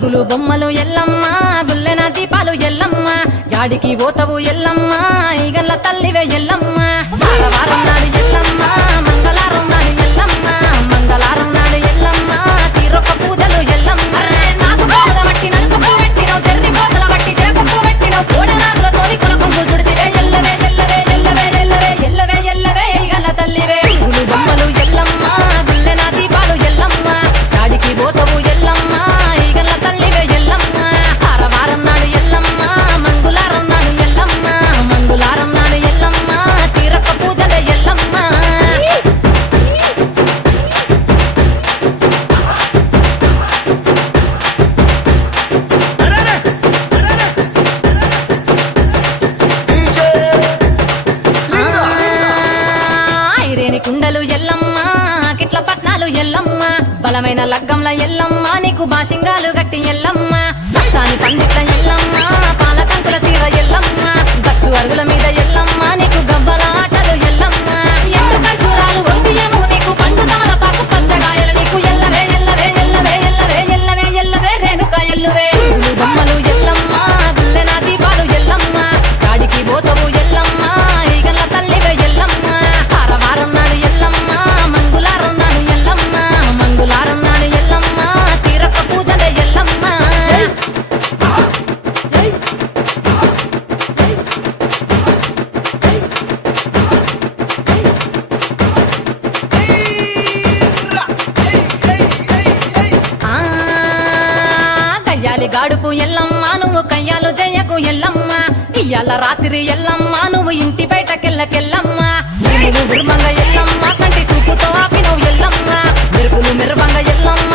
పురుగులు బొమ్మలు ఎల్లమ్మ గుల్లెన దీపాలు ఎల్లమ్మ యాడికి పోతవు ఎల్లమ్మ ఈగల్ల తల్లివే ఎల్లమ్మ వారం నాడు ఎల్లమ్మ మంగళవారం నాడు ఎల్లమ్మ మంగళవారం నాడు ఎల్లమ్మ తీరొక్క పూజలు ఎల్లమ్మ నాకు పూల బట్టి నడుకపు పెట్టినవు తెర్రి పోతల బట్టి జరకపు పెట్టినవు కోడనాగులతోని కొనకొంగు చుడితివే ఎల్లవే ఎల్లవే ఎల్లవే ఎల్లవే ఎల్లవే ఎల్లవే ఈగల్ల తల్లివే పురుగులు బొమ్మలు ఎల్లమ్మ గుల్లెన దీపాలు ఎల్లమ్మ యాడికి పోతవు ఎల్లమ్మ ఈగల్ల తల్లివే ఎల్లమ్మ వారం నాడు ఎల్లమ్మ మంగళవారం నాడు ఎల్లమ్మ మంగళవారం నాడు ఎల్లమ్మ తీరొక్క పూజలే ఎల్లమ్మ ఐరేని కుండలు ఎల్లమ్మ కిట్ల పట్నాలు ఎల్లమ్మ బలమైన లగ్గంల ఎల్లమ్మ నీకు బాషింగాలు గట్టి ఎల్లమ్మ పచ్చాని పందిట్ల ఎల్లమ్మ పాలకంకుల సీర ఎల్లమ్మ గచ్చు అరుగుల మీద ఎల్లమ్మ నీకు గవ్వల ఆటలు ఎల్లమ్మ ఎండు ఖర్జూరాలు ఒంటియము నీకు పండు తమలపాకు పచ్చగాయలు నీకు ఎల్లవే ఎల్లవే ఎల్లవే ఎల్లవే ఎల్లవే ఎల్లవే రేణుక ఎల్లువే పురుగులు బొమ్మలు ఎల్లమ్మ గుల్లెన దీపాలు ఎల్లమ్మ యాడికి పోతవు ఎల్లమ్మ ఈగల్ల తల్లివే ఎల్లమ్మ వారం నాడు ఎల్లమ్మ మంగళవారం నాడు ఎల్లమ్మ మంగళవారం నాడు ఎల్లమ్మ తీరొక్క పూజలే ఎల్లమ్మ కయ్యాలి గాడుపు ఎల్లమ్మ నువ్వు కయ్యాలు జయ్యకు ఎల్లమ్మ ఇయ్యాల రాత్రి ఎల్లమ్మ నువ్వు ఇంటి బయటకెళ్ళకెల్లమ్మ మెరుపులు మెరువంగ ఎల్లమ్మ కంటి చూపుతో ఆపినవు ఎల్లమ్మ మెరుపులు మెరువంగ ఎల్లమ్మ